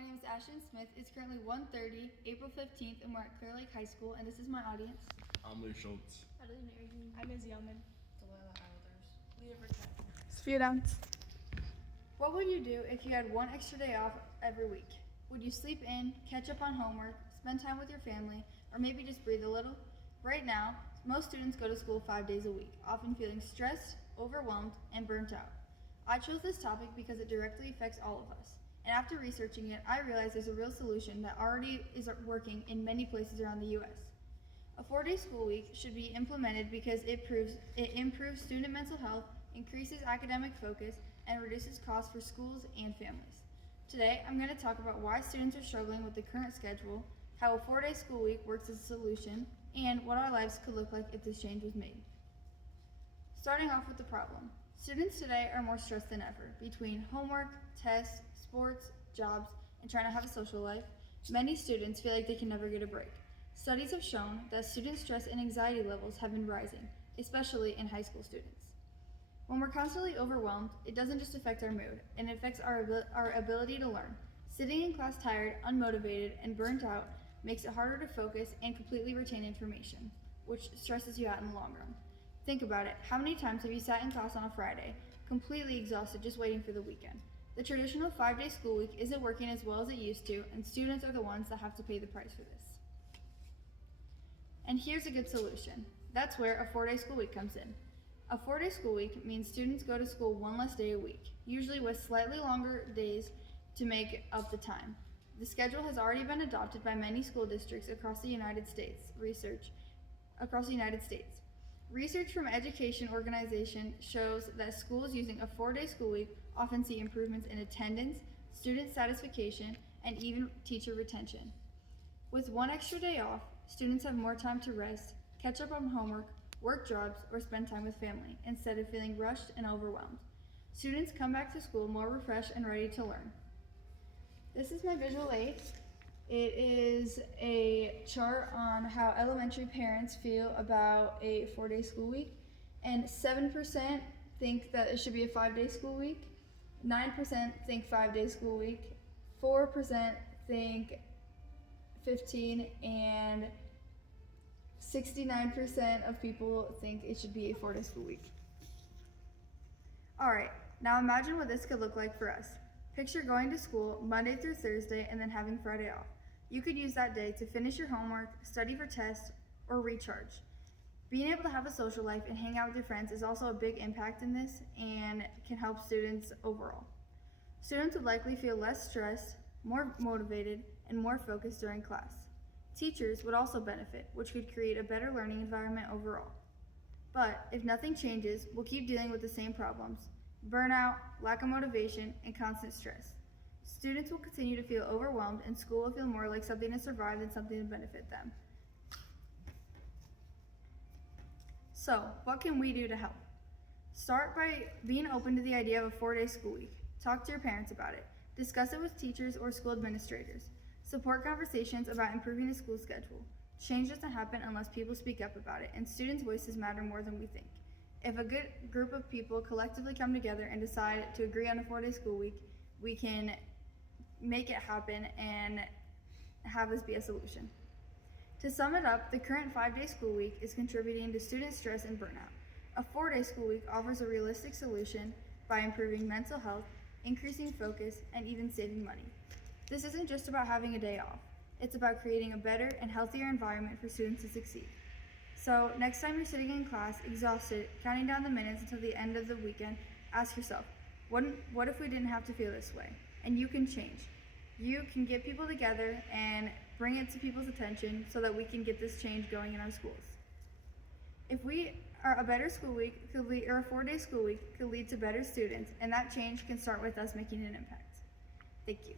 my name is Ashton Smith. It's currently 1:30, April 15th, and we're at Clear Lake High School, and this is my audience. I'm Lou Schultz. I'm Izzy Yeoman. Delilah Eilders. Leah Burkett. Sophia Downs. What would you do if you had one extra day off every week? Would you sleep in, catch up on homework, spend time with your family, or maybe just breathe a little? Right now, most students go to school 5 days a week, often feeling stressed, overwhelmed, and burnt out. I chose this topic because it directly affects all of us. And after researching it, I realized there's a real solution that already is working in many places around the U.S. A 4-day school week should be implemented because it improves student mental health, increases academic focus, and reduces costs for schools and families. Today, I'm going to talk about why students are struggling with the current schedule, how a 4-day school week works as a solution, and what our lives could look like if this change was made. Starting off with the problem. Students today are more stressed than ever. Between homework, tests, sports, jobs, and trying to have a social life, many students feel like they can never get a break. Studies have shown that student stress and anxiety levels have been rising, especially in high school students. When we're constantly overwhelmed, it doesn't just affect our mood, it affects our ability to learn. Sitting in class tired, unmotivated, and burnt out makes it harder to focus and completely retain information, which stresses you out in the long run. Think about it. How many times have you sat in class on a Friday, completely exhausted, just waiting for the weekend? The traditional 5-day school week isn't working as well as it used to, and students are the ones that have to pay the price for this. And here's a good solution. That's where a 4-day school week comes in. A 4-day school week means students go to school one less day a week, usually with slightly longer days to make up the time. The schedule has already been adopted by many school districts across the United States. Research from education organization shows that schools using a 4-day school week often see improvements in attendance, student satisfaction, and even teacher retention. With one extra day off, students have more time to rest, catch up on homework, work jobs, or spend time with family, instead of feeling rushed and overwhelmed. Students come back to school more refreshed and ready to learn. This is my visual aid. It is a chart on how elementary parents feel about a 4-day school week, and 7% think that it should be a 5-day school week, 9% think 5-day school week, 4% think 15, and 69% of people think it should be a 4-day school week. Alright, now imagine what this could look like for us. Picture going to school Monday through Thursday and then having Friday off. You could use that day to finish your homework, study for tests, or recharge. Being able to have a social life and hang out with your friends is also a big impact in this and can help students overall. Students would likely feel less stressed, more motivated, and more focused during class. Teachers would also benefit, which could create a better learning environment overall. But if nothing changes, we'll keep dealing with the same problems: burnout, lack of motivation, and constant stress. Students will continue to feel overwhelmed, and school will feel more like something to survive than something to benefit them. So, what can we do to help? Start by being open to the idea of a 4-day school week. Talk to your parents about it. Discuss it with teachers or school administrators. Support conversations about improving the school schedule. Change doesn't happen unless people speak up about it, and students' voices matter more than we think. If a good group of people collectively come together and decide to agree on a 4-day school week, we can make it happen and have this be a solution. To sum it up, the current 5-day school week is contributing to student stress and burnout. A 4-day school week offers a realistic solution by improving mental health, increasing focus, and even saving money. This isn't just about having a day off. It's about creating a better and healthier environment for students to succeed. So next time you're sitting in class, exhausted, counting down the minutes until the end of the weekend, ask yourself, what if we didn't have to feel this way? And you can change. You can get people together and bring it to people's attention so that we can get this change going in our schools. If we are a better school week or a 4-day school week could lead to better students, and that change can start with us making an impact. Thank you.